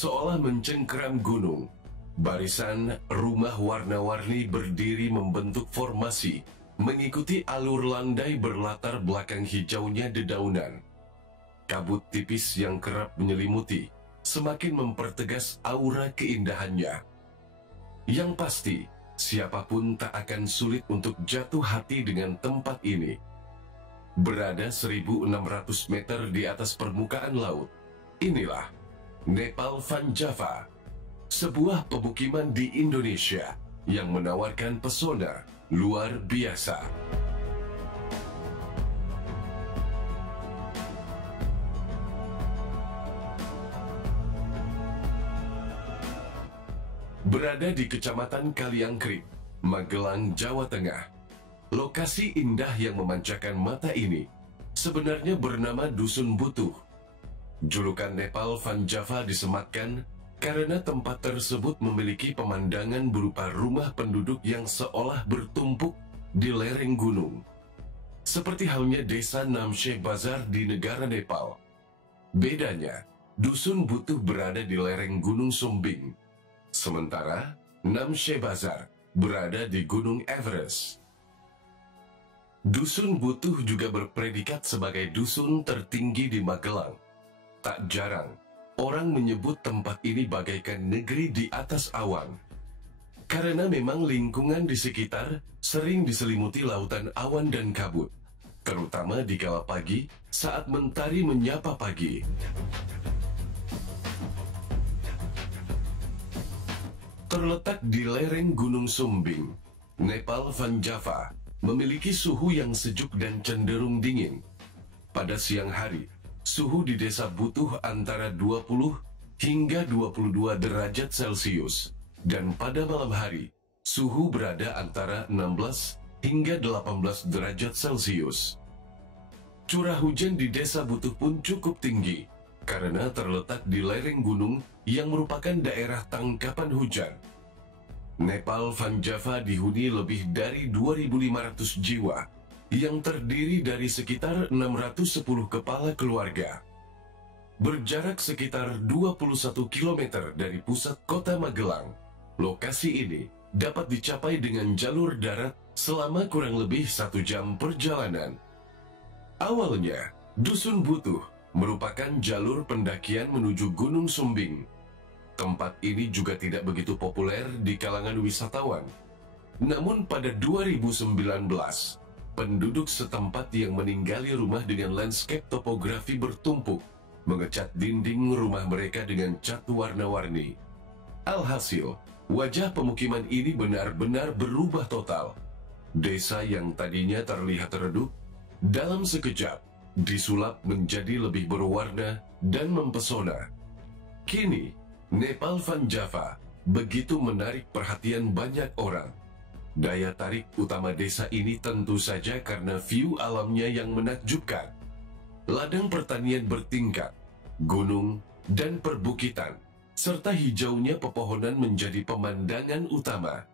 seolah mencengkeram gunung. Barisan rumah warna-warni berdiri membentuk formasi, mengikuti alur landai berlatar belakang hijaunya dedaunan. Kabut tipis yang kerap menyelimuti semakin mempertegas aura keindahannya. Yang pasti, siapapun tak akan sulit untuk jatuh hati dengan tempat ini. Berada 1.600 meter di atas permukaan laut, inilah Nepal Van Java, sebuah pemukiman di Indonesia yang menawarkan pesona luar biasa. Berada di Kecamatan Kaliangkrip, Magelang, Jawa Tengah, lokasi indah yang memanjakan mata ini sebenarnya bernama Dusun Butuh. Julukan Nepal Van Java disematkan karena tempat tersebut memiliki pemandangan berupa rumah penduduk yang seolah bertumpuk di lereng gunung. Seperti halnya desa Namche Bazar di negara Nepal. Bedanya, Dusun Butuh berada di lereng Gunung Sumbing, sementara Namche Bazar berada di Gunung Everest. Dusun Butuh juga berpredikat sebagai dusun tertinggi di Magelang. Tak jarang, orang menyebut tempat ini bagaikan negeri di atas awan. Karena memang lingkungan di sekitar sering diselimuti lautan awan dan kabut, terutama di kala pagi saat mentari menyapa pagi. Terletak di lereng Gunung Sumbing, Nepal Van Java memiliki suhu yang sejuk dan cenderung dingin. Pada siang hari, suhu di desa Butuh antara 20 hingga 22 derajat Celcius, dan pada malam hari, suhu berada antara 16 hingga 18 derajat Celcius. Curah hujan di desa Butuh pun cukup tinggi, karena terletak di lereng gunung yang merupakan daerah tangkapan hujan. Nepal Van Java dihuni lebih dari 2.500 jiwa, yang terdiri dari sekitar 610 kepala keluarga. Berjarak sekitar 21 km dari pusat kota Magelang, lokasi ini dapat dicapai dengan jalur darat selama kurang lebih 1 jam perjalanan. Awalnya, Dusun Butuh merupakan jalur pendakian menuju Gunung Sumbing. Tempat ini juga tidak begitu populer di kalangan wisatawan. Namun pada 2019, penduduk setempat yang meninggali rumah dengan landscape topografi bertumpuk mengecat dinding rumah mereka dengan cat warna-warni. Alhasil, wajah pemukiman ini benar-benar berubah total. Desa yang tadinya terlihat redup, dalam sekejap disulap menjadi lebih berwarna dan mempesona. Kini, Nepal Van Java begitu menarik perhatian banyak orang. Daya tarik utama desa ini tentu saja karena view alamnya yang menakjubkan. Ladang pertanian bertingkat, gunung, dan perbukitan, serta hijaunya pepohonan menjadi pemandangan utama.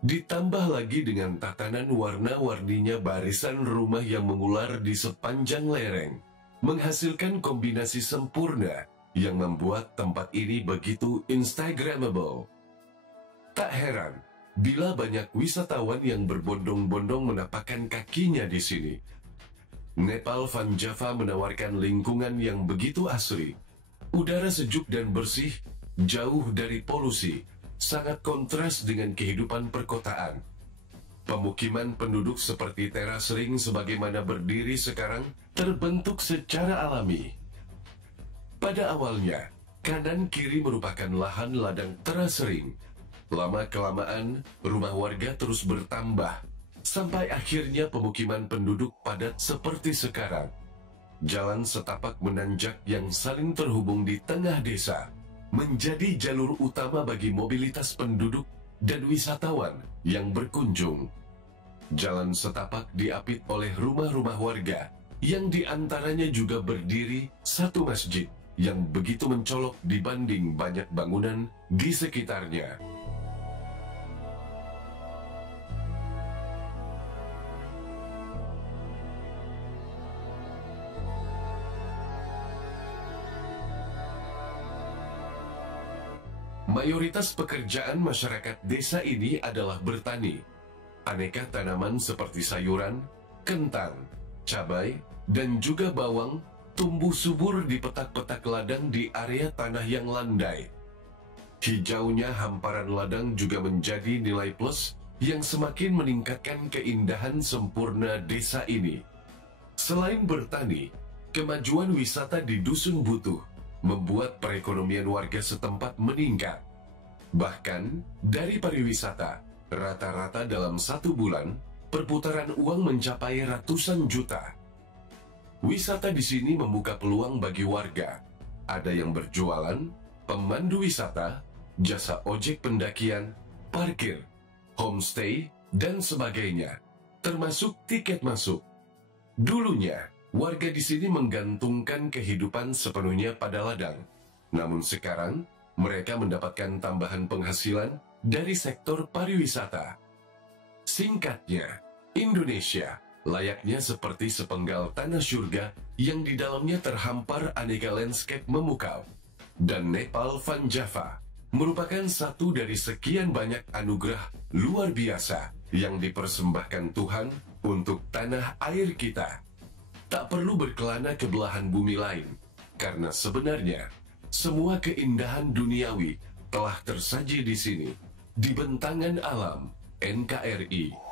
Ditambah lagi dengan tatanan warna-warninya barisan rumah yang mengular di sepanjang lereng, menghasilkan kombinasi sempurna yang membuat tempat ini begitu instagramable. Tak heran bila banyak wisatawan yang berbondong-bondong menapakkan kakinya di sini. Nepal Van Java menawarkan lingkungan yang begitu asri, udara sejuk dan bersih, jauh dari polusi, sangat kontras dengan kehidupan perkotaan. Pemukiman penduduk seperti teras ring sebagaimana berdiri sekarang terbentuk secara alami. Pada awalnya, kanan kiri merupakan lahan ladang teras ring. Lama-kelamaan, rumah warga terus bertambah, sampai akhirnya pemukiman penduduk padat seperti sekarang. Jalan setapak menanjak yang saling terhubung di tengah desa menjadi jalur utama bagi mobilitas penduduk dan wisatawan yang berkunjung. Jalan setapak diapit oleh rumah-rumah warga, yang diantaranya juga berdiri satu masjid yang begitu mencolok dibanding banyak bangunan di sekitarnya. Mayoritas pekerjaan masyarakat desa ini adalah bertani. Aneka tanaman seperti sayuran, kentang, cabai, dan juga bawang tumbuh subur di petak-petak ladang di area tanah yang landai. Hijaunya hamparan ladang juga menjadi nilai plus yang semakin meningkatkan keindahan sempurna desa ini. Selain bertani, kemajuan wisata di Dusun Butuh membuat perekonomian warga setempat meningkat. Bahkan, dari pariwisata, rata-rata dalam 1 bulan, perputaran uang mencapai ratusan juta. Wisata di sini membuka peluang bagi warga. Ada yang berjualan, pemandu wisata, jasa ojek pendakian, parkir, homestay, dan sebagainya, termasuk tiket masuk. Dulunya, warga di sini menggantungkan kehidupan sepenuhnya pada ladang. Namun sekarang, mereka mendapatkan tambahan penghasilan dari sektor pariwisata. Singkatnya, Indonesia layaknya seperti sepenggal tanah surga yang di dalamnya terhampar aneka landscape memukau. Dan Nepal Van Java merupakan satu dari sekian banyak anugerah luar biasa yang dipersembahkan Tuhan untuk tanah air kita. Tak perlu berkelana ke belahan bumi lain, karena sebenarnya semua keindahan duniawi telah tersaji di sini, di bentangan alam NKRI.